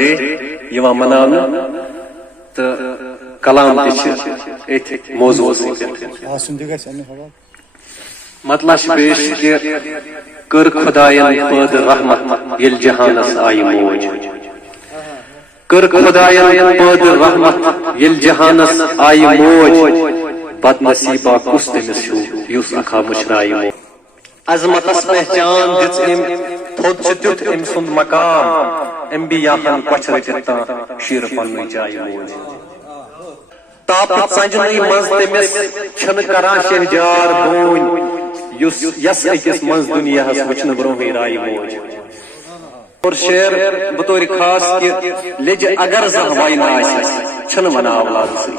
day یوان مناونا تو کلام ایت موضوع مطلب پیش کہ کر خدایان پٲد رحمت یل جہانس آئی موج کر خدایان پٲد رحمت یل جہانس آئی موج بد نصیبہ کس تمس یس اکھا مشرائی موج عظمتس پہچان دِژ أمۍ تھوٚد چھُ تیُتھ أمۍ سُنٛد مقام انبیاہن کۄچھ رٔٹِتھ تاں شیٖرٕ پننٕے جایہِ موج تاپہٕ ژنجنٕے منٛز تٔمِس چھنہٕ کران شہجار بوٗنۍ یس أکِس منٛز دُنیاہس وٕچھنہٕ برونٛہٕے راے موج اور شعر بطور خاص کہ لیجہِ اگر زانٛہہ واینہٕ آسٮ۪س چھنہٕ ونان اولادسٕے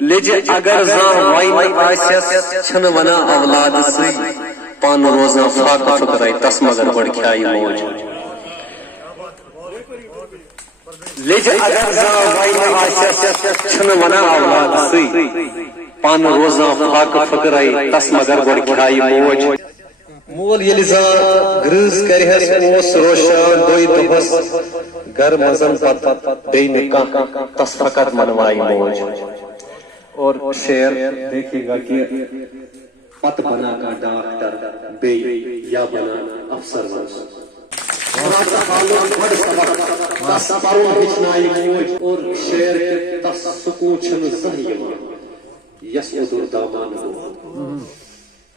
لیجہِ اگر زانٛہہ واینہٕ آسٮ۪س چھنہٕ ونان اولادسٕے پان روزان فاقہٕ فکرے تس مگر گۄڈٕ کھیایہِ موج لیجہِ اگر زانٛہہ واینہٕ آسٮ۪س چھنہٕ ونان اولادسٕے پان روزان فاقہٕ فکرے تس مگر گۄڈٕ کھیایہِ موج مول ییٚلہِ زانٛہہ گرٕز کرِہس اوس روشان دوٚے دۄہس گر منٛزن پتہٕ بیٚیہِ نہٕ کانٛہہ تس فقط منوایہِ موج اور شعر دیکھیے گا کہ پت بنا کا ڈاکٹر بے یا بنا افسر اور شعر تس سکون چھن زہن یوان یس ادر دامان گو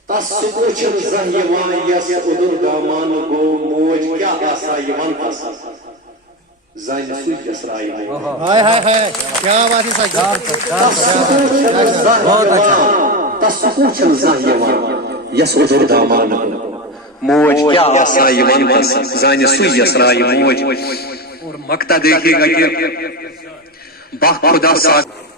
تس سکون چھن زہن یوان یس ادر دامان گو موج کیا آسا یوان تس زائن سوئی جسرائی موج ہائے ہائے ہائے کیا بات ہے سچ بہت اچھا تس سکون چھن زہن یوان یس ادر دامان گو موج کیا آسا یوان تس زائن سوئی جسرائی موج اور مقطع دیکھیے گا کہ با خدا ساتھ